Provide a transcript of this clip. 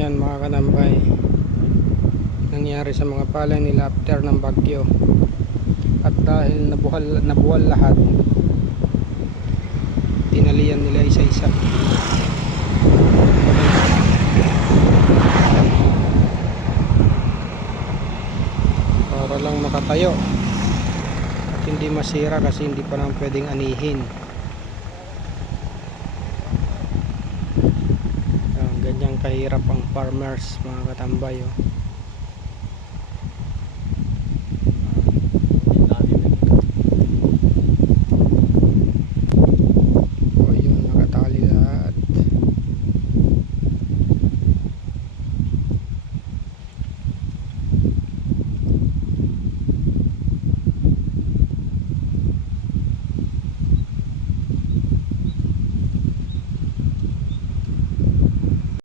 Yan mga kanambay. Nangyari sa mga palay nila after ng bagyo. At dahil nabuhal, nabuwal lahat, tinalian nila isa-isa. Para lang makatayo. At hindi masira kasi hindi pa naman pwedeng anihin. Kahirap ang farmers mga katambay oh.